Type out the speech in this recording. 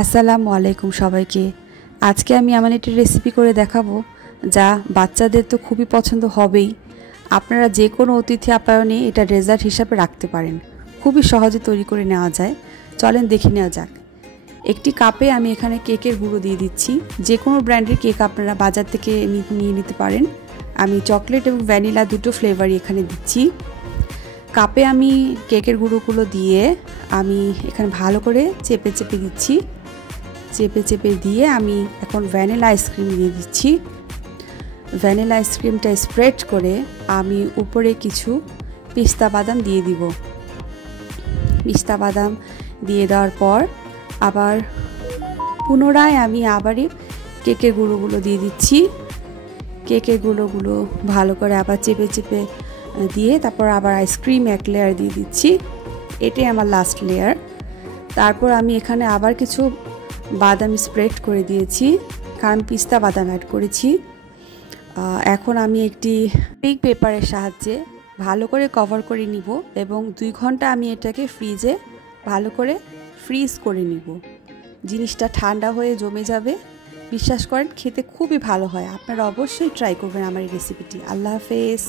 আসসালামু আলাইকুম সবাইকে। আজকে আমি এমন একটি রেসিপি করে দেখাবো যা বাচ্চাদের তো খুবই পছন্দ হবেই। আপনারা যে কোনো অতিথি আপ্যায়নে এটা ডেজার্ট হিসাবে রাখতে পারেন। খুবই সহজে তৈরি করে নেওয়া যায়। চলেন দেখে নেওয়া যাক। একটি কাপে আমি এখানে কেকের গুঁড়ো দিয়ে দিচ্ছি। যে কোনো ব্র্যান্ডের কেক আপনারা বাজার থেকে নিয়ে নিতে পারেন। আমি চকলেট এবং ভ্যানিলা দুটো ফ্লেভারই এখানে দিচ্ছি। কাপে আমি কেকের গুঁড়োগুলো দিয়ে আমি এখানে ভালো করে চেপে চেপে দিচ্ছি। চেপে চেপে দিয়ে আমি এখন ভ্যানিলা আইসক্রিম দিয়ে দিচ্ছি। ভ্যানিলা আইসক্রিমটা স্প্রেড করে আমি উপরে কিছু পিস্তা বাদাম দিয়ে দিব। পিস্তা বাদাম দিয়ে দেওয়ার পর আবার পুনরায় আমি আবারই কেকের গুঁড়োগুলো দিয়ে দিচ্ছি। কেকের গুঁড়োগুলো ভালো করে আবার চেপে চেপে দিয়ে তারপর আবার আইসক্রিম এক লেয়ার দিয়ে দিচ্ছি। এটাই আমার লাস্ট লেয়ার। তারপর আমি এখানে আবার কিছু বাদাম স্প্রেড করে দিয়েছি, কারণ পিস্তা বাদাম অ্যাড করেছি। এখন আমি একটি বেক পেপারের সাহায্যে ভালো করে কভার করে নিব এবং 2 ঘন্টা আমি এটাকে ফ্রিজে ভালো করে ফ্রিজ করে নিব। জিনিসটা ঠান্ডা হয়ে জমে যাবে। বিশ্বাস করেন খেতে খুবই ভালো হয়। আপনারা অবশ্যই ট্রাই করবেন আমার এই রেসিপিটি। আল্লাহ হাফেজ।